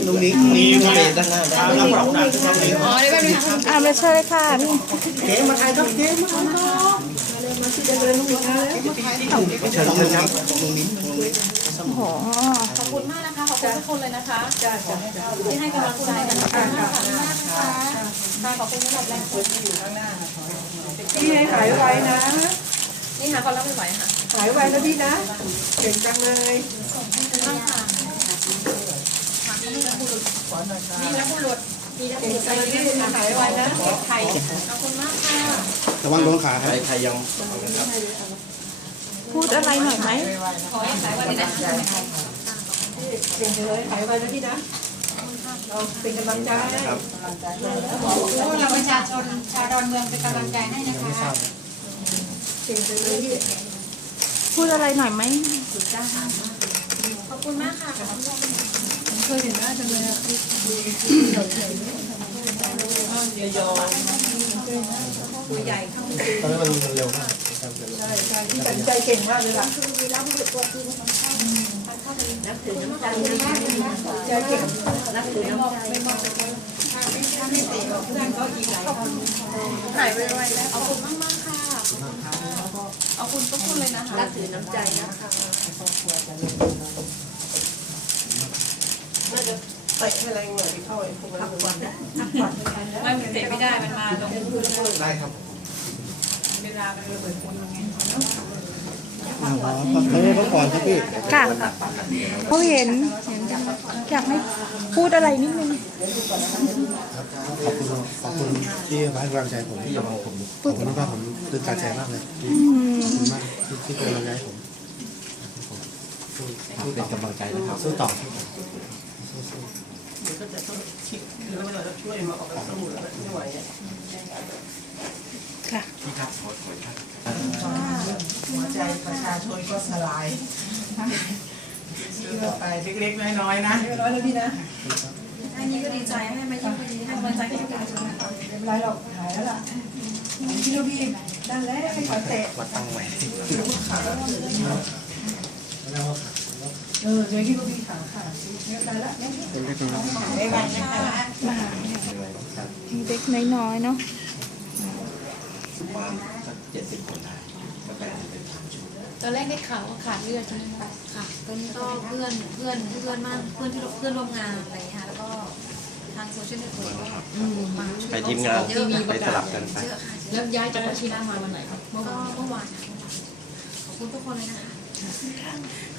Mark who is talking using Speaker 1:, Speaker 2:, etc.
Speaker 1: ลุงนิ้งไปด้านหน้าได้แล้วบอกกันอ๋อได้แบบนี้ค่ะ
Speaker 2: ไม่ใช่เลยค่ะพี่
Speaker 1: เก๋มาถ่ายครับเก๋มาถ่ายครับมาที่เดินลุงนิ้งแล้วเชิญครับลุงนิ้ง
Speaker 2: โอ้โห
Speaker 3: ขอบคุณมากนะคะขอบคุณทุกคนเลยนะคะที่ให้กำลังใจกันขอบคุณมากค่ะขอบคุณสำหรับแรงใจที่อยู่ข้างหน้า
Speaker 4: พี่ให้หายไวนะ
Speaker 3: นี่ค่ะคนรับไม่ไหวค่ะ
Speaker 4: หายไวนะพี่นะเก่งจังเลย
Speaker 3: มากค่ะนี่แล้วผู้หลุดนี่แล้วผู้หลุดนี่แล้วผู้หลุดหายไวนะเก็บไข่ขอบคุณมากค่ะ
Speaker 1: ระวังโดนขาครับใครยัง
Speaker 2: พูดอะไรหน่อยไหม
Speaker 3: ขอให้หายไวเลยนะ
Speaker 4: เก่งเลยหายไวนะพี่นะเราเป็นกำลังใจให้
Speaker 3: เราประชาชนชาวดอนเมืองเป็นกำลังใจให้นะคะ
Speaker 4: เก่งเลยพี่
Speaker 2: พูดอะไรหน่อยไหม
Speaker 3: ขอบคุณมากค่ะ
Speaker 4: เคยเห็นหน้าจังเลย
Speaker 3: ตัวใหญ่เข้ามา
Speaker 1: ตอนนี้มันเร็วมาก
Speaker 4: ใช่ใช่ที่ตัดใจเก่งมากเลยล่ะ
Speaker 3: แล้วผู้หลุดตัวจริงนับถือน้ำใจ
Speaker 4: ใจเก่ง
Speaker 3: นับถือน้ำใจไม่มองถ้าไม่เตะเพื่อนก็อีกหลายคนหายไวๆแล้วขอบคุณมากๆค่ะเอาคุณทุกคนเลยนะคะนับถือน้ำใจนะคะ
Speaker 4: เตะอะไรเหงื่อที่เข้าไอ้พวกนั้น
Speaker 3: ไม่เตะไม่ได้มันมาตรง
Speaker 1: ได้ครับ
Speaker 3: เวลามันระเบิดคนยังไง
Speaker 1: อ๋อพักก่อนครับพี่
Speaker 2: ค่ะเขาเห็นอยากให้พูดอะไรนิดนึง
Speaker 1: ขอบคุณที่ให้กำลังใจผมที่ยอมผมขอบคุณมากผมตื่นตาใจมากเลยขอบคุณมากที่เป็นกำลังใจผมเป็นกำลังใจนะครับสู้ต่อ
Speaker 4: ก็จะต้องคิดแล้วเราจะช่วยมาออกสมุดแล้วไม่ไหว
Speaker 2: ค่ะ
Speaker 1: พี่ครับขอครับ
Speaker 4: หัวใจประชาชนก็สลายชื่อไปเล็กๆน้อยๆนะเล็กน้อยนะพี่นะ
Speaker 3: อันนี้ก็ดีใจให้มายิ้มวันนี้ให้กำลังใจให้ประชาชนนะคะ
Speaker 4: ไม่เป็นไรหรอกหายแล้วล่ะพี่ลูกพี่นั่นแหละให้ขอเตะ
Speaker 1: วัดตั้งใหม่
Speaker 4: เดี๋ยวพี่ลูกพี่ขาขาดเนี่ยได้ละเนี่ย
Speaker 1: เป็นเล็กน้อย
Speaker 4: ไม่ไหวไม่ไหว
Speaker 2: เด็กน้อยๆเนาะ
Speaker 1: ประมาณสัก70 คนได้ก็แบ่งเป็น3 ชุด
Speaker 3: ตอนแรกได้ข่าวว่าขาดเลือดใช่ไหมคะค่ะตอนนี้ก็เพื่อนมากเพื่อนที่เพื่อนร่วมงานอะไรอย่างเงี้ยแล้วก็ทางโซเชียลเน็ตเวิร์กมา
Speaker 1: ไปทีมงานไปสลับกันไป
Speaker 3: แล้วย้ายจากวัชิระมาวันไหนครับเมื่อวานขอบคุณทุกคนเลยนะคะ